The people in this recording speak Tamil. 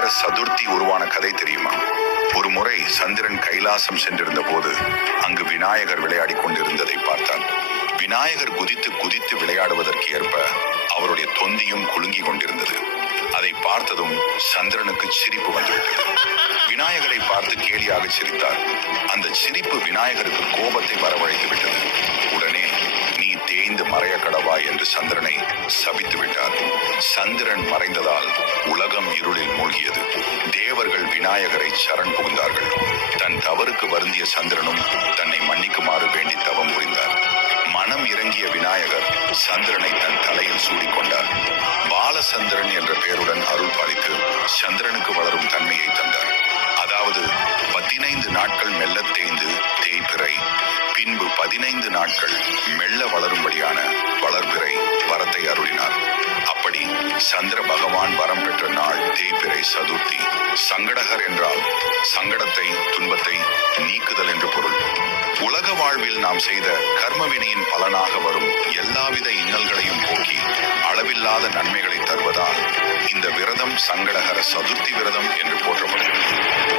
சங்கடஹர சதுர்த்தி உருவான கதை தெரியுமா? ஒரு முறை சந்திரன் கைலாசம் சென்றிருந்த போது அங்கு விநாயகர் விளையாடி கொண்டிருந்ததை பார்த்தான். விநாயகர் குதித்து குதித்து விளையாடுவதற்கு ஏற்ப அவருடைய தொந்தியும் குலுங்கி கொண்டிருந்தது. அதை பார்த்ததும் சந்திரனுக்கு சிரிப்பு வந்துவிட்டது. விநாயகரை பார்த்து கேலியாக சிரித்தார். அந்த சிரிப்பு விநாயகருக்கு கோபத்தை வரவழைத்து விட்டது. உடனே நீ தேய்ந்து மறைய கடவாய் என்று சந்திரனை சபித்து விட்டார். சந்திரன் மறைந்ததால் உலகம் இருளில் மூழ்கியது. தேவர்கள் விநாயகரை சரண் புகுந்தார்கள். தன் தவறுக்கு வருந்திய சந்திரனும் தன்னை மன்னிக்குமாறு வேண்டி தவம் புரிந்தார். மனம் இறங்கிய விநாயகர் சந்திரனை தன் தலையில் சூடிக்கொண்டார். பாலசந்திரன் என்ற பெயருடன் அருள் பாலித்து சந்திரனுக்கு வளரும் தன்மையை தந்தார். அதாவது 15 நாட்கள் மெல்ல தேய்ந்து தேய்பிறை, பின்பு 15 நாட்கள் மெல்ல வளரும்படியான வளர்பிறை வரத்தை அருளினார். அப்படி சந்திர பகவான் வரம் பெற்ற நாள் தேய்பிறை சதுர்த்தி. சங்கடஹர் என்றால் சங்கடத்தை, துன்பத்தை நீக்குதல் என்று பொருள். உலக வாழ்வில் நாம் செய்த கர்மவினையின் பலனாக வரும் எல்லாவித இன்னல்களையும் போக்கி அளவில்லாத நன்மைகளை தருவதால் இந்த விரதம் சங்கடஹர சதுர்த்தி விரதம் என்று போற்றப்படுகிறது.